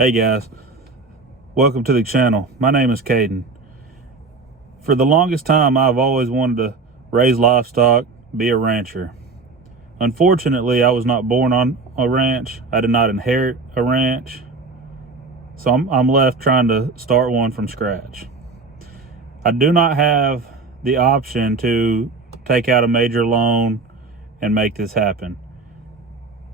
Hey guys, welcome to the channel. My name is Caden. For the longest time, I've always wanted to raise livestock, be a rancher. Unfortunately, I was not born on a ranch. I did not inherit a ranch. So I'm left trying to start one from scratch. I do not have the option to take out a major loan and make this happen.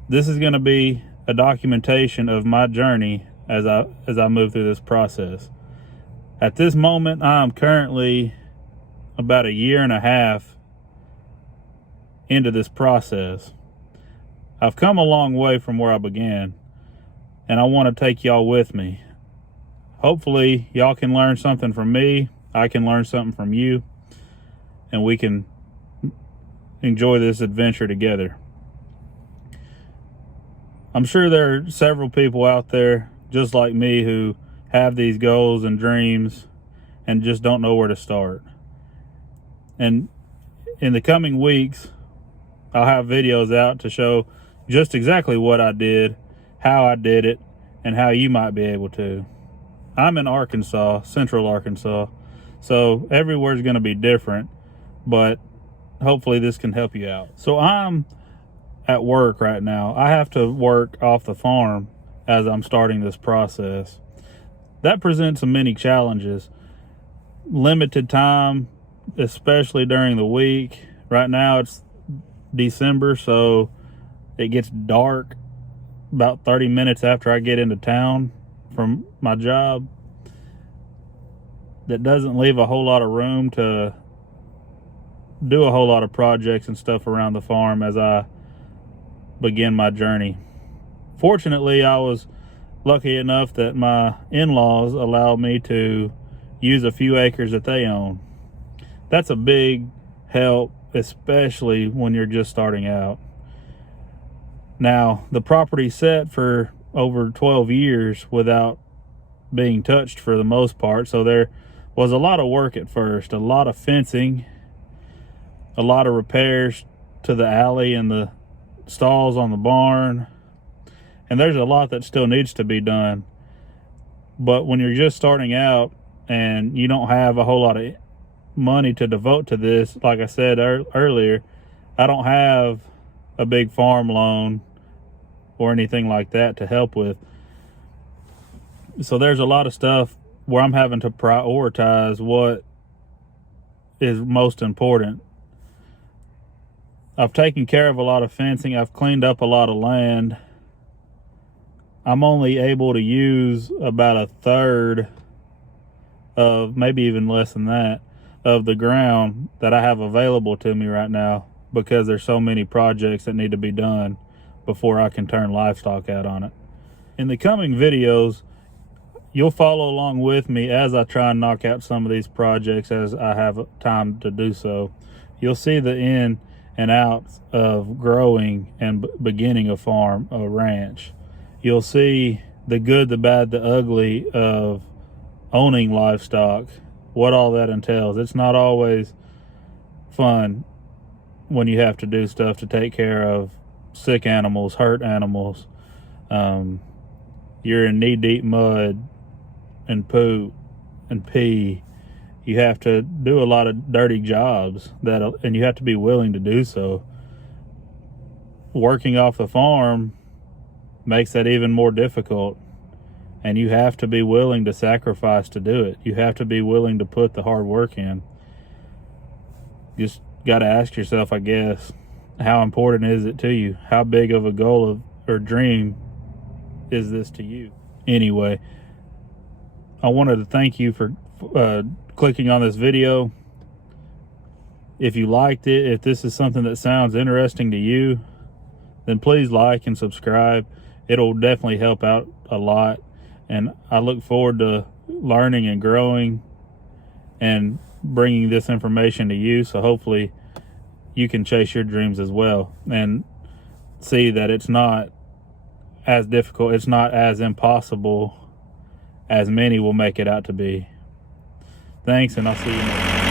This is going to be a documentation of my journey as I move through this process. At this moment, I am currently about 1.5 years into this process. I've come a long way from where I began, and I want to take y'all with me. Hopefully, y'all can learn something from me, I can learn something from you, and we can enjoy this adventure together. I'm sure there are several people out there just like me who have these goals and dreams and just don't know where to start. And in the coming weeks, I'll have videos out to show just exactly what I did, how I did it, and how you might be able to. I'm in Arkansas, central Arkansas, so everywhere's going to be different, but hopefully this can help you out. So I'm at work right now. I have to work off the farm as I'm starting this process. That presents many challenges. Limited time, especially during the week. Right now it's December, so it gets dark about 30 minutes after I get into town from my job. That doesn't leave a whole lot of room to do a whole lot of projects and stuff around the farm as I begin my journey. Fortunately, I was lucky enough that my in-laws allowed me to use a few acres that they own. That's a big help, especially when you're just starting out. Now, the property set for over 12 years without being touched for the most part, so there was a lot of work at first, a lot of fencing, a lot of repairs to the alley and the stalls on the barn, and there's a lot that still needs to be done. But when you're just starting out and you don't have a whole lot of money to devote to this, like I said earlier, I don't have a big farm loan or anything like that to help with. So there's a lot of stuff where I'm having to prioritize what is most important. I've taken care of a lot of fencing. I've cleaned up a lot of land. I'm only able to use about 1/3 of, maybe even less than that, of the ground that I have available to me right now because there's so many projects that need to be done before I can turn livestock out on it. In the coming videos, you'll follow along with me as I try and knock out some of these projects as I have time to do so. You'll see the in and outs of growing and beginning a farm, a ranch. You'll see the good, the bad, the ugly of owning livestock, what all that entails. It's not always fun when you have to do stuff to take care of sick animals, hurt animals. You're in knee-deep mud and poop and pee. You have to do a lot of dirty jobs and you have to be willing to do so. Working off the farm makes that even more difficult, and you have to be willing to sacrifice to do it. You have to be willing to put the hard work in. Just got to ask yourself, I guess, how important is it to you? How big of a goal or dream is this to you? Anyway, I wanted to thank you for clicking on this video. If you liked it, if this is something that sounds interesting to you, then please like and subscribe. It'll definitely help out a lot, and I look forward to learning and growing and bringing this information to you, so hopefully you can chase your dreams as well and see that it's not as difficult, it's not as impossible as many will make it out to be. Thanks, and I'll see you next time.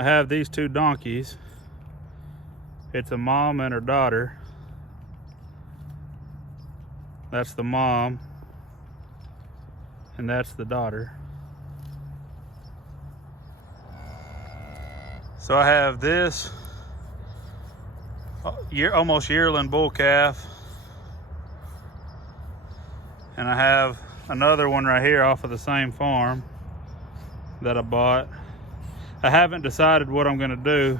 I have these two donkeys. It's a mom and her daughter. That's the mom, and that's the daughter. So I have this almost yearling bull calf, and I have another one right here off of the same farm that I bought. I haven't decided what I'm gonna do,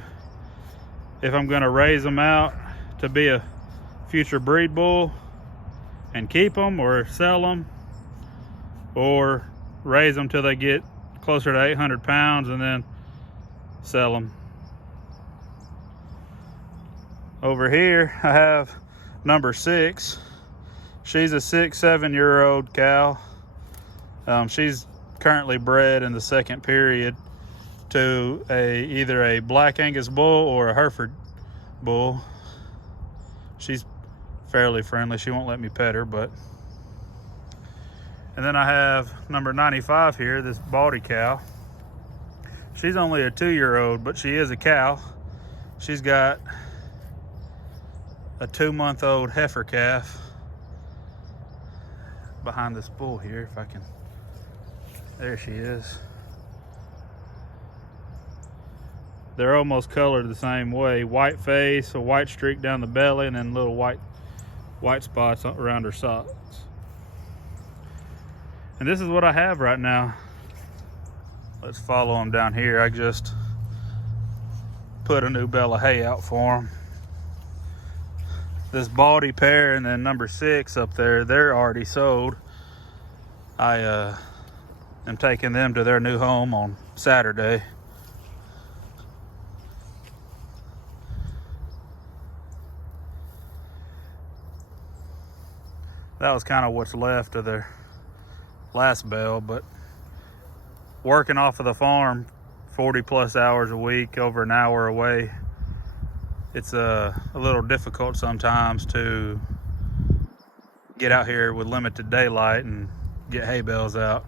if I'm gonna raise them out to be a future breed bull and keep them, or sell them, or raise them till they get closer to 800 pounds and then sell them. Over here I have number 6. She's a 6-7 year old cow. She's currently bred in the second period to either a Black Angus bull or a Hereford bull. She's fairly friendly. She won't let me pet her, but. And then I have number 95 here, this Baldy cow. She's only a 2-year-old, but she is a cow. She's got a 2-month-old heifer calf behind this bull here, if I can. There she is. They're almost colored the same way. White face, a white streak down the belly, and then little white spots around her socks. And this is what I have right now. Let's follow them down here. I just put a new bale of hay out for them. This Baldy pair and then number 6 up there, they're already sold. I am taking them to their new home on Saturday. That was kind of what's left of their last bale, but working off of the farm 40 plus hours a week, over an hour away, it's a little difficult sometimes to get out here with limited daylight and get hay bales out.